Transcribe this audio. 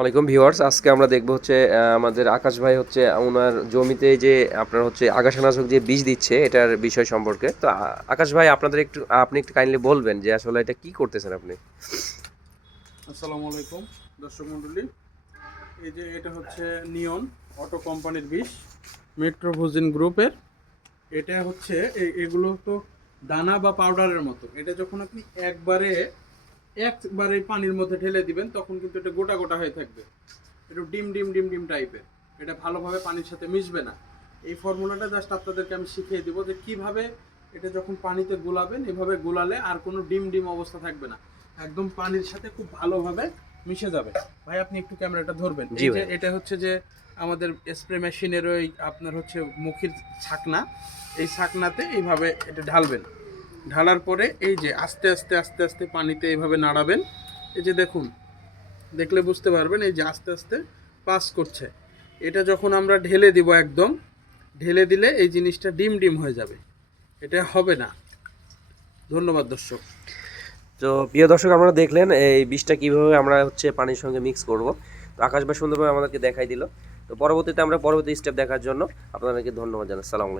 আলাইকুম ভিউয়ার্স, আজকে আমরা দেখব হচ্ছে আমাদের আকাশ ভাই হচ্ছে ওনার জমিতে যে আপনার হচ্ছে আগাছানাশক যে বীজ দিচ্ছে এটার বিষয় সম্পর্কে। তো আকাশ ভাই আপনি একটু কাইন্ডলি বলবেন যে আসলে এটা কি করতেছেন আপনি? আসসালামু আলাইকুম দর্শক মণ্ডলী। এই যে এটা হচ্ছে নিয়ন অটো কোম্পানির বিষ, মেট্রোভোজিন গ্রুপের। এটা হচ্ছে এগুলো তো দানা বা পাউডারের মতো। এটা যখন আপনি একবারে পানির মধ্যে ঢেলে দিবেন তখন কিন্তু এটা গোটা গোটা হয়ে থাকবে, একটু ডিম ডিম ডিম ডিম টাইপের। এটা ভালোভাবে পানির সাথে মিশবে না। এই ফর্মুলাটা জাস্ট আপনাদেরকে আমি শিখিয়ে দিব যে কিভাবে এটা যখন পানিতে গোলাবেন, এভাবে গোলালে আর কোনো ডিম ডিম অবস্থা থাকবে না, একদম পানির সাথে খুব ভালোভাবে মিশে যাবে। ভাই আপনি একটু ক্যামেরাটা ধরবেন। জি এই যে ভাই। এটা হচ্ছে যে আমাদের স্প্রে মেশিনের ওই আপনার হচ্ছে মুখের ছাকনা, এই ছাকনাতে এইভাবে এটা ঢালবেন। ঢালার পরে এই যে আস্তে আস্তে আস্তে আস্তে পানিতে এইভাবে নাড়াবেন। এই যে দেখুন, দেখলে বুঝতে পারবেন এই যে আস্তে আস্তে পাস করছে। এটা যখন আমরা ঢেলে দিব, একদম ঢেলে দিলে এই জিনিসটা ডিম ডিম হয়ে যাবে, এটা হবে না। ধন্যবাদ দর্শক। তো প্রিয় দর্শক, আপনারা দেখলেন এই বীজটা কিভাবে আমরা হচ্ছে পানির সঙ্গে মিক্স করব। তো আকাশ ভাই সুন্দরভাবে আমাদেরকে দেখাই দিল। তো পরবর্তীতে আমরা পরবর্তী স্টেপ দেখার জন্য আপনাদেরকে ধন্যবাদ জানাই। আসসালামু আলাইকুম।